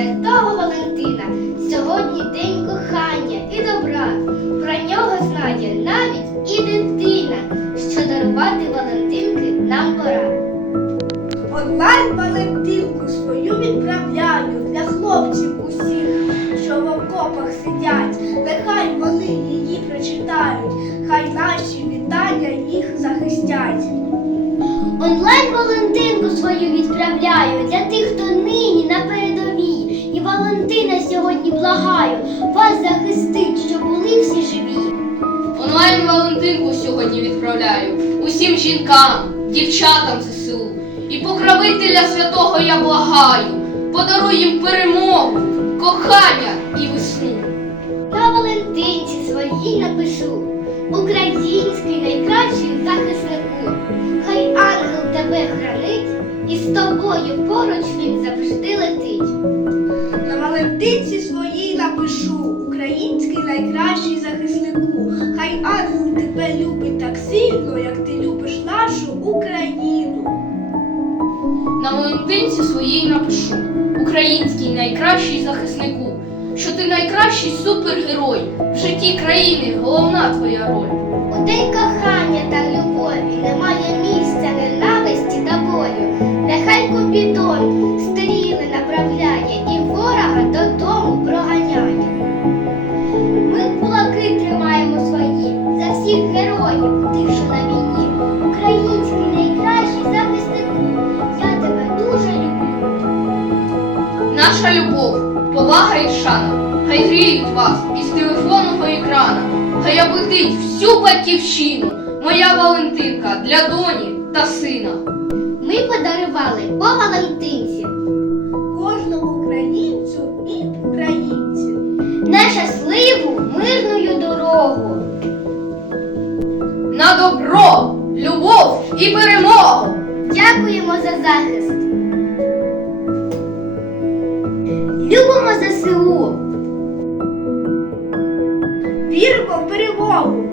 Святого Валентина, сьогодні день кохання і добра. Про нього знає навіть і дитина, що дарувати Валентинки нам пора. Онлайн Валентинку свою відправляю для хлопців усіх, що в окопах сидять. Нехай вони її прочитають, хай наші вітання їх захистять. Онлайн Валентинку свою відправляю для тих, хто нині наперед. Сьогодні благаю вас захистить, щоб були всі живі. Онлайн Валентинку сьогодні відправляю усім жінкам, дівчатам ЗСУ. І покровителя святого я благаю, подаруй їм перемогу, кохання і весну. На Валентинці своїй напишу Український найкращий захиснику. Хай ангел тебе хранить, і з тобою поруч він завжди летить. На Валентинці своїй напишу Український найкращий захиснику. Хай ангел тебе любить так сильно, як ти любиш нашу Україну. На Валентинці своїй напишу Український найкращий захиснику, що ти найкращий супергерой, в житті країни головна твоя роль. У день кохання Наша любов, повага і шана, хай гріють вас із телефонного екрана, хай облетить всю батьківщину, моя Валентинка для доні та сина. Ми подарували по Валентинці Кожному українцю і українці. на щасливу мирною дорогу. На добро, любов і перемогу! Дякуємо за захист. Любимо ЗСУ! Віримо в перемогу!